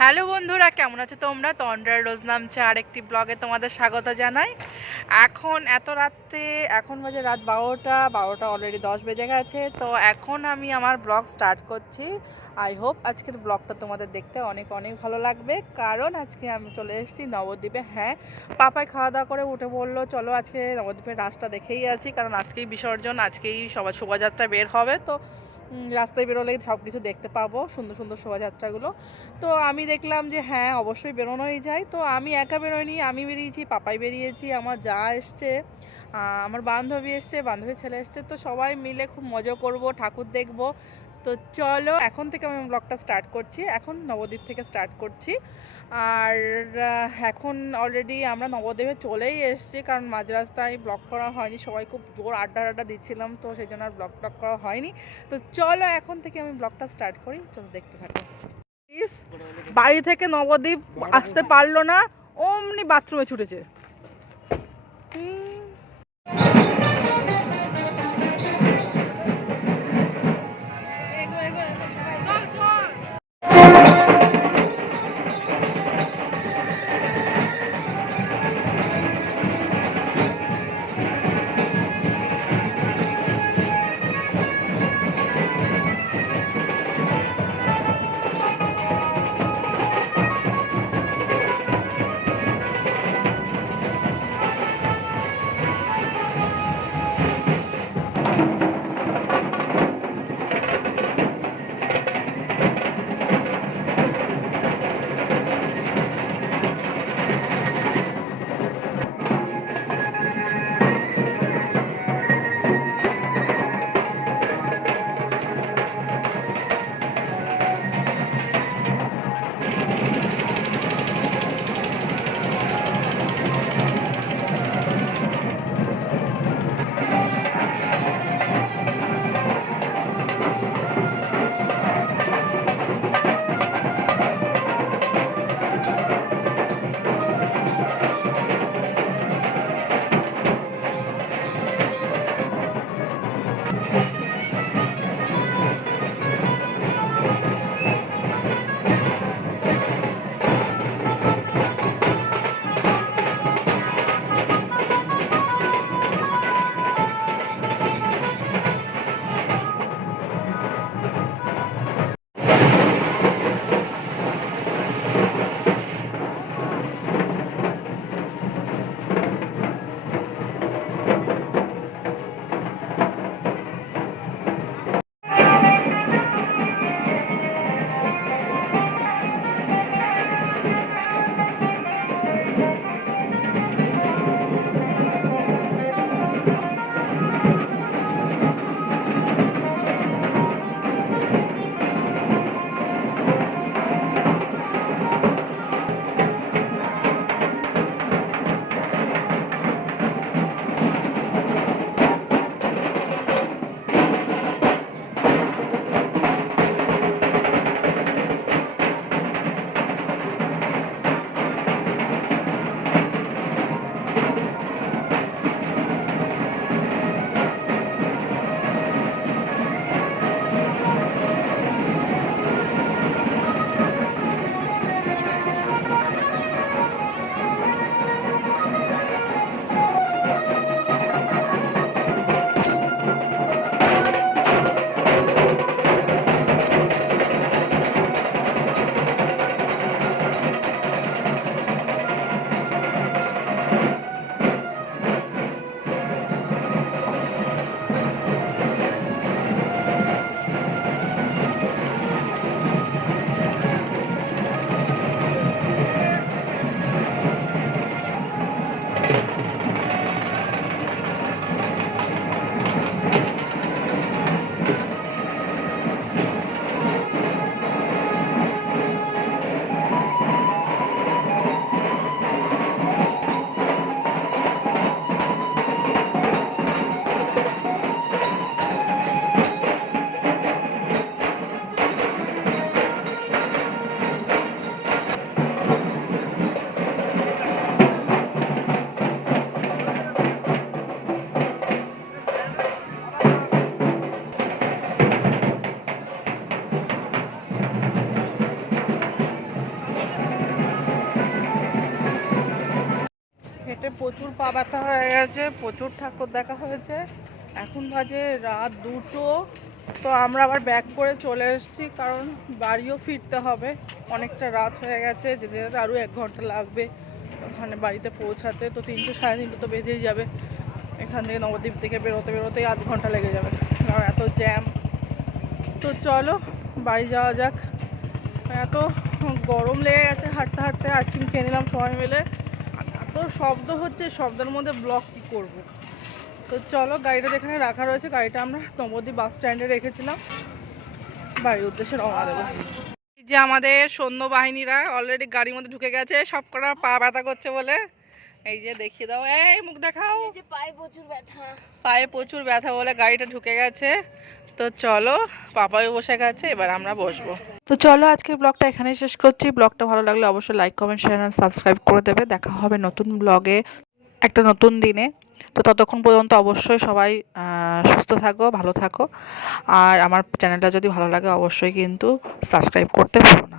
Hello বন্ধুরা, কেমন আছো তোমরা? তন্দ্রার রোজ নামছে আরেকটি ব্লগে তোমাদের স্বাগত জানাই। এখন এত রাত্রে, এখন বাজে রাত 12টা অলরেডি 10 বেজে গেছে। তো এখন আমি আমার ব্লগ স্টার্ট করছি। আই হোপ আজকের ব্লগটা তোমাদের দেখতে অনেক অনেক ভালো লাগবে, কারণ আজকে আমি চলে এসেছি নবদ্বীপে। হ্যাঁ, পাপাই খাওয়া দাওয়া করে উঠে বললো চলো আজকে নবদ্বীপের রাস্তা দেখেই আছি, কারণ আজকেই বিসর্জন, আজকেই সবার শোভাযাত্রা বের হবে। তো রাস্তায় বেরোলে সব কিছু দেখতে পাবো, সুন্দর সুন্দর শোভাযাত্রাগুলো। তো আমি দেখলাম যে হ্যাঁ, অবশ্যই বেরোনোই যায়। তো আমি একা বেরোয়নি, আমি বেরিয়েছি, পাপাই বেরিয়েছি, আমার যা এসছে, আমার বান্ধবী এসছে, বান্ধবীর ছেলে এসছে। তো সবাই মিলে খুব মজা করব, ঠাকুর দেখব। তো চলো এখন থেকে আমি ব্লগটা স্টার্ট করছি, এখন নবদ্বীপ থেকে স্টার্ট করছি। আর এখন অলরেডি আমরা নবদ্বীপে চলেই এসেছি, কারণ মাঝ রাস্তায় ব্লগ করা হয়নি, সবাই খুব জোর আড্ডা দিচ্ছিলাম, তো সেই জন্য আর ব্লগ করা হয়নি। তো চলো এখন থেকে আমি ব্লগটা স্টার্ট করি, চলো দেখতে থাকো। বাড়ি থেকে নবদ্বীপ আসতে পারলো না, অমনি বাথরুমে ছুটেছে। প্রচুর পা ব্যথা হয়ে গেছে, প্রচুর ঠাকুর দেখা হয়েছে। এখন বাজে রাত 2টো। তো আমরা আবার ব্যাক করে চলে এসেছি, কারণ বাড়িও ফিরতে হবে। অনেকটা রাত হয়ে গেছে, যেতে যেতে আরও 1 ঘন্টা লাগবে ওখানে বাড়িতে পৌঁছাতে। তো 3টে সাড়ে 3টে তো বেজেই যাবে। এখান থেকে নবদ্বীপ থেকে বেরোতেই আধ ঘন্টা লেগে যাবে, কারণ এত জ্যাম। তো চলো বাড়ি যাওয়া যাক। এত গরম লেগে গেছে হাঁটতে হাঁটতে। আইসক্রিম খেয়ে নিলাম সবাই মিলে। এত শব্দ হচ্ছে, শব্দের মধ্যে ব্লগ কী করবো। তো চলো, গাড়িটা যেখানে রাখা রয়েছে, গাড়িটা আমরা নবদ্বীপ বাস স্ট্যান্ডে রেখেছিলাম। বাড়ির উদ্দেশ্যে রওনা দেবো। এই যে আমাদের সৈন্যবাহিনীরা অলরেডি গাড়ির মধ্যে ঢুকে গেছে, সব কটা পা ব্যথা করছে বলে। এই যে দেখিয়ে দাও, এই মুখ দেখাও। পায়ে প্রচুর ব্যথা বলে গাড়িটা ঢুকে গেছে। তো চলো, পাপাও বসে গেছে, এবার আমরা বসবো। তো চলো, আজকের ব্লগটা এখানেই শেষ করছি। ব্লগটা ভালো লাগলে অবশ্যই লাইক, কমেন্ট, শেয়ার আর সাবস্ক্রাইব করে দেবে। দেখা হবে নতুন ব্লগে একটা নতুন দিনে। তো ততক্ষণ পর্যন্ত অবশ্যই সবাই সুস্থ থাকো, ভালো থাকো। আর আমার চ্যানেলটা যদি ভালো লাগে অবশ্যই কিন্তু সাবস্ক্রাইব করতে ভুলো না।